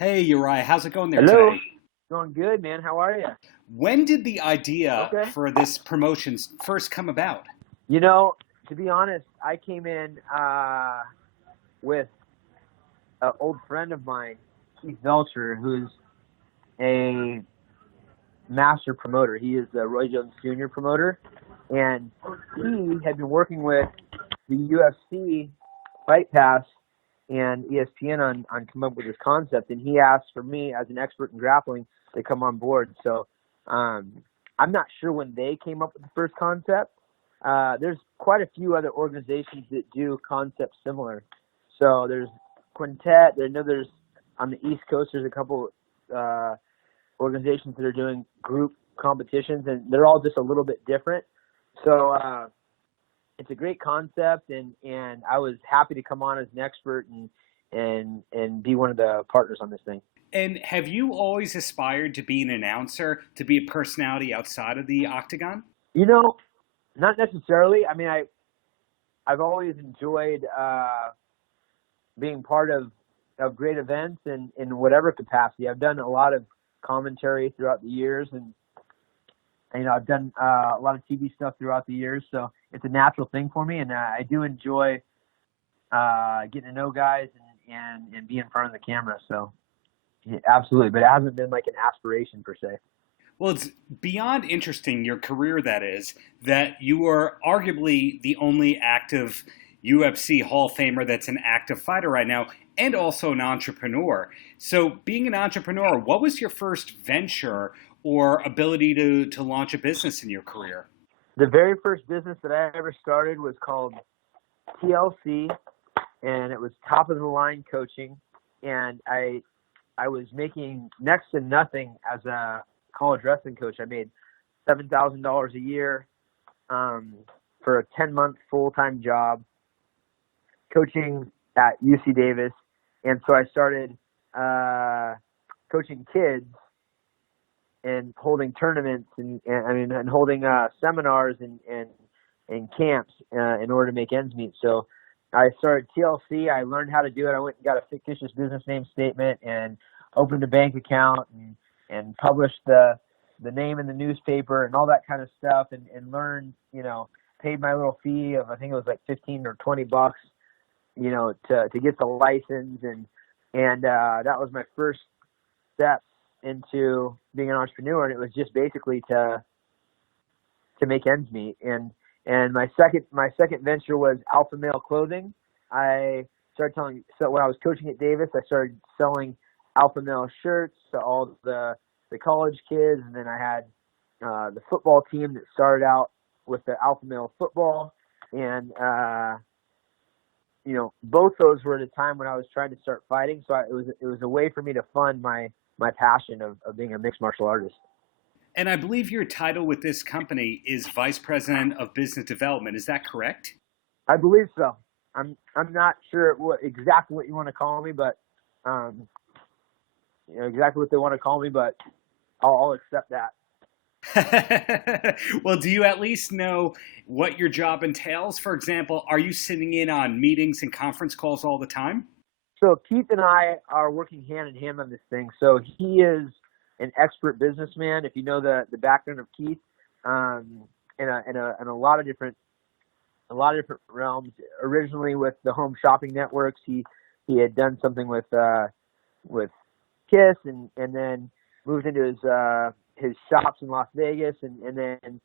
Hey, Uriah, how's it going there Hello. today? Going good, man. How are you? When did the idea Okay. for this promotion first come about? You know, to be honest, I came in with an old friend of mine, Keith Velcher, who's a master promoter. He is the Roy Jones Jr. promoter, and he had been working with the UFC Fight Pass and ESPN on come up with this concept, and he asked for me as an expert in grappling to come on board. So I'm not sure when they came up with the first concept. There's quite a few other organizations that do concepts similar. So there's Quintet. I know there's on the East Coast. There's a couple organizations that are doing group competitions, and they're all just a little bit different. So it's a great concept, and I was happy to come on as an expert and be one of the partners on this thing. And have you always aspired to be an announcer, to be a personality outside of the octagon? You know, not necessarily. I mean, I've always enjoyed being part of great events in whatever capacity. I've done a lot of commentary throughout the years, and I've done a lot of TV stuff throughout the years. So it's a natural thing for me, and I do enjoy getting to know guys and be in front of the camera. So yeah, absolutely, but it hasn't been like an aspiration per se. Well, it's beyond interesting, your career that is, that you are arguably the only active UFC Hall of Famer that's an active fighter right now, and also an entrepreneur. So being an entrepreneur, what was your first venture or ability to launch a business in your career? The very first business that I ever started was called TLC, and it was top of the line coaching, and I was making next to nothing as a college wrestling coach. I made $7,000 a year for a 10-month full-time job coaching at UC Davis. And so I started coaching kids and holding tournaments and holding seminars and camps in order to make ends meet. So I started TLC. I learned how to do it. I went and got a fictitious business name statement and opened a bank account and published the name in the newspaper and all that kind of stuff and learned, paid my little fee of, I think it was like 15 or 20 bucks, to get the license. And that was my first step into being an entrepreneur. And it was just basically to make ends meet. And my second venture was Alpha Male Clothing. So when I was coaching at Davis, I started selling Alpha Male shirts to all the college kids, and then I had the football team that started out with the Alpha Male football, and both those were at a time when I was trying to start fighting. So it was a way for me to fund my passion of being a mixed martial artist. And I believe your title with this company is Vice President of Business Development. Is that correct? I believe so. I'm not sure exactly what you want to call me, but exactly what they want to call me, but I'll accept that. Well, do you at least know what your job entails? For example, are you sitting in on meetings and conference calls all the time? So Keith and I are working hand in hand on this thing. So he is an expert businessman. If you know the background of Keith, in a lot of different realms. Originally with the home shopping networks, he had done something with Kiss, and then moved into his shops in Las Vegas, and then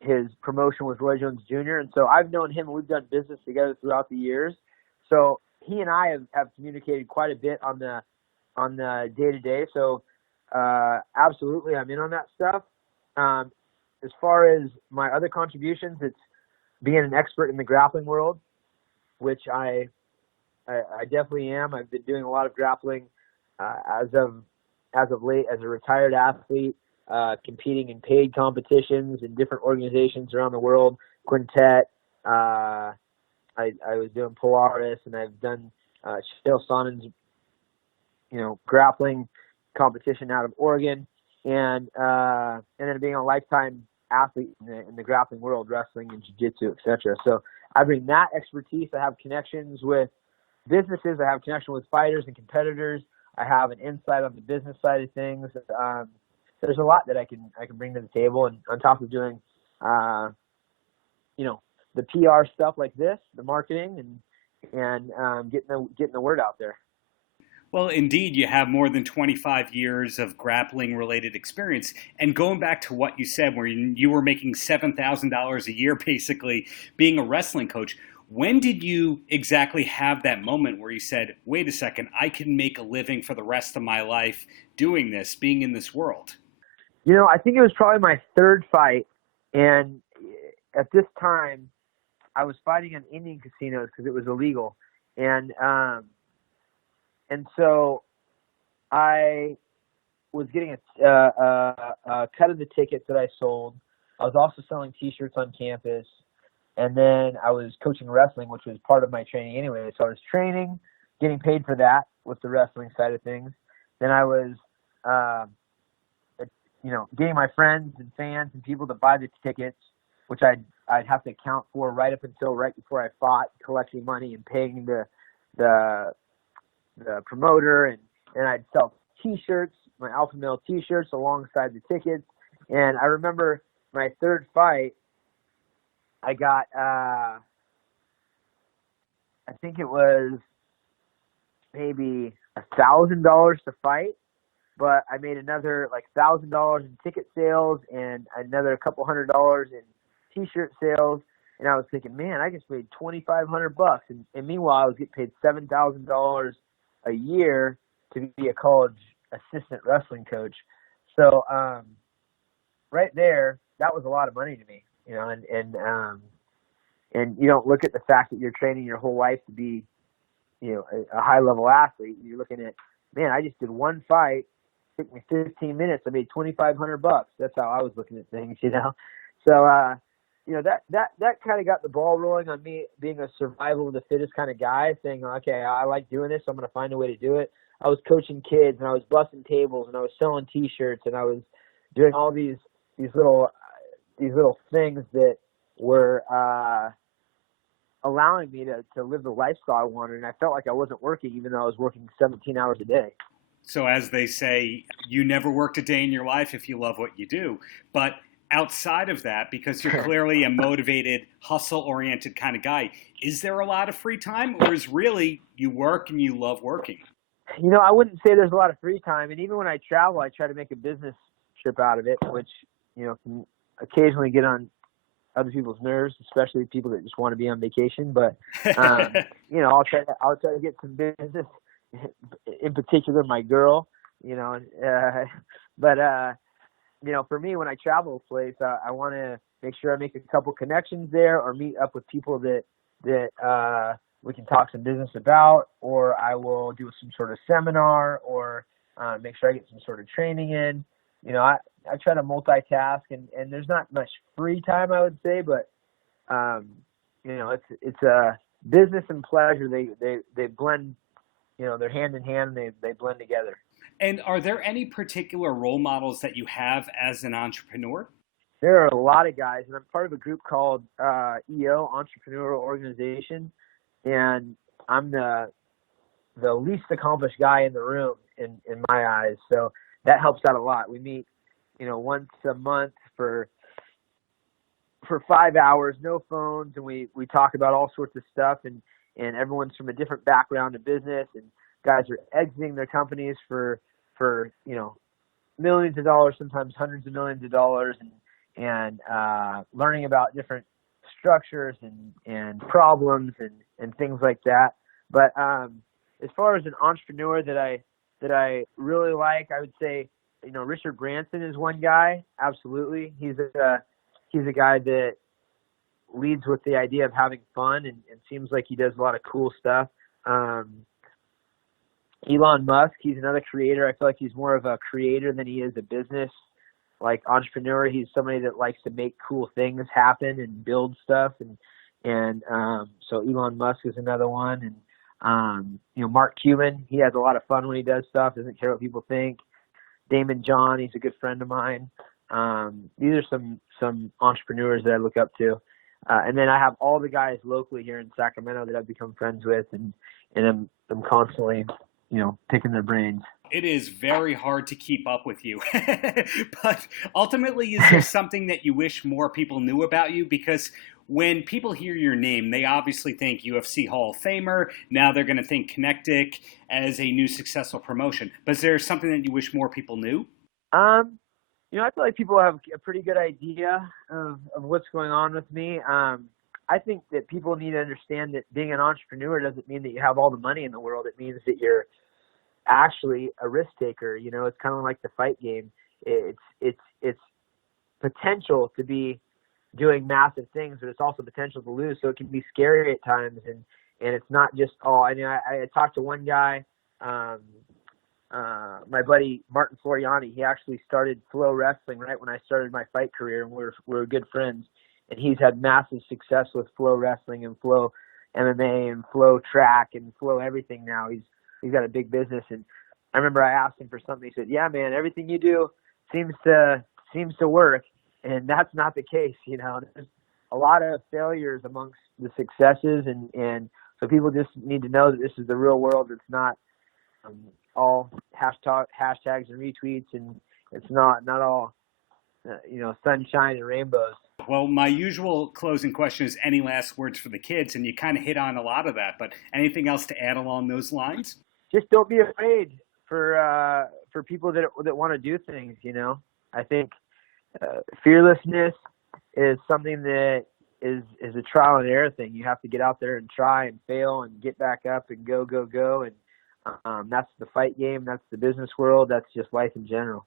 his promotion with Roy Jones Jr. And so I've known him, and we've done business together throughout the years. So he and I have communicated quite a bit on the day-to-day. So absolutely, I'm in on that stuff. As far as my other contributions, it's being an expert in the grappling world, which I definitely am. I've been doing a lot of grappling as of late as a retired athlete, competing in paid competitions in different organizations around the world. Quintet, I was doing Polaris, and I've done Chael Sonnen's, grappling competition out of Oregon, and then being a lifetime athlete in the grappling world, wrestling and jiu-jitsu, etc. So I bring that expertise. I have connections with businesses. I have connection with fighters and competitors. I have an insight on the business side of things. There's a lot that I can bring to the table, and on top of doing, the PR stuff like this, the marketing, and getting the word out there. Well, indeed, you have more than 25 years of grappling-related experience. And going back to what you said, where you were making $7,000 a year, basically, being a wrestling coach, when did you exactly have that moment where you said, wait a second, I can make a living for the rest of my life doing this, being in this world? I think it was probably my third fight. And at this time, I was fighting in Indian casinos because it was illegal. And so I was getting a cut of the tickets that I sold. I was also selling T-shirts on campus. And then I was coaching wrestling, which was part of my training anyway. So I was training, getting paid for that with the wrestling side of things. Then I was, getting my friends and fans and people to buy the tickets, which I'd have to account for right before I fought, collecting money and paying the promoter, and I'd sell T-shirts, my Alpha Male T-shirts alongside the tickets. And I remember my third fight, I got, I think it was maybe $1,000 to fight, but I made another like $1,000 in ticket sales and another couple $100 in T-shirt sales. And I was thinking, man, I just made $2,500. And meanwhile, I was getting paid $7,000 a year to be a college assistant wrestling coach. So right there, that was a lot of money to me, and you don't look at the fact that you're training your whole life to be, a high level athlete. You're looking at, man, I just did one fight, took me 15 minutes, I made $2,500. That's how I was looking at things, So that kind of got the ball rolling on me being a survival of the fittest kind of guy, saying, okay, I like doing this, I'm going to find a way to do it. I was coaching kids, and I was busting tables, and I was selling T-shirts, and I was doing all these little things that were allowing me to live the lifestyle I wanted, and I felt like I wasn't working, even though I was working 17 hours a day. So as they say, you never worked a day in your life if you love what you do. But outside of that, because you're clearly a motivated, hustle-oriented kind of guy, is there a lot of free time, or is really you work and you love working? I wouldn't say there's a lot of free time. And even when I travel, I try to make a business trip out of it, which, can occasionally get on other people's nerves, especially people that just want to be on vacation. But, I'll try to get some business, in particular my girl, for me, when I travel a place, I want to make sure I make a couple connections there, or meet up with people that we can talk some business about, or I will do some sort of seminar, or make sure I get some sort of training in. I try to multitask, and there's not much free time, I would say, but it's a business and pleasure. They blend, they're hand in hand, and they blend together. And are there any particular role models that you have as an entrepreneur? There are a lot of guys, and I'm part of a group called EO, Entrepreneurial Organization, and I'm the least accomplished guy in the room in my eyes. So that helps out a lot. We meet, once a month for 5 hours, no phones, and we talk about all sorts of stuff, and everyone's from a different background in business, and guys are exiting their companies for millions of dollars, sometimes hundreds of millions of dollars, and learning about different structures and problems and things like that. But as far as an entrepreneur that I really like, I would say, Richard Branson is one guy. Absolutely. He's a guy that leads with the idea of having fun, and seems like he does a lot of cool stuff. Elon Musk, he's another creator. I feel like he's more of a creator than he is a business entrepreneur. He's somebody that likes to make cool things happen and build stuff, and so Elon Musk is another one. And Mark Cuban, he has a lot of fun when he does stuff, doesn't care what people think. Damon John, he's a good friend of mine. These are some entrepreneurs that I look up to. And then I have all the guys locally here in Sacramento that I've become friends with, and I'm constantly, picking their brains. It is very hard to keep up with you. But ultimately, is there something that you wish more people knew about you? Because when people hear your name, they obviously think UFC Hall of Famer. Now they're going to think Kinektic as a new successful promotion. But is there something that you wish more people knew? I feel like people have a pretty good idea of what's going on with me. I think that people need to understand that being an entrepreneur doesn't mean that you have all the money in the world. It means that you're actually a risk taker. It's kind of like the fight game. It's potential to be doing massive things, but it's also potential to lose. So it can be scary at times, and it's not just all. I talked to one guy, my buddy Martin Floriani. He actually started Flow Wrestling right when I started my fight career, and we're good friends. And he's had massive success with Flow Wrestling and Flow MMA and Flow Track and Flow everything now. He's got a big business. And I remember I asked him for something. He said, "Yeah, man, everything you do seems to work." And that's not the case. There's a lot of failures amongst the successes. And so people just need to know that this is the real world. It's not all hashtags and retweets, and it's not all, sunshine and rainbows. Well, my usual closing question is any last words for the kids, and you kind of hit on a lot of that, but anything else to add along those lines? Just don't be afraid for people that want to do things. I think fearlessness is something that is a trial and error thing. You have to get out there and try and fail and get back up and go. And that's the fight game. That's the business world. That's just life in general.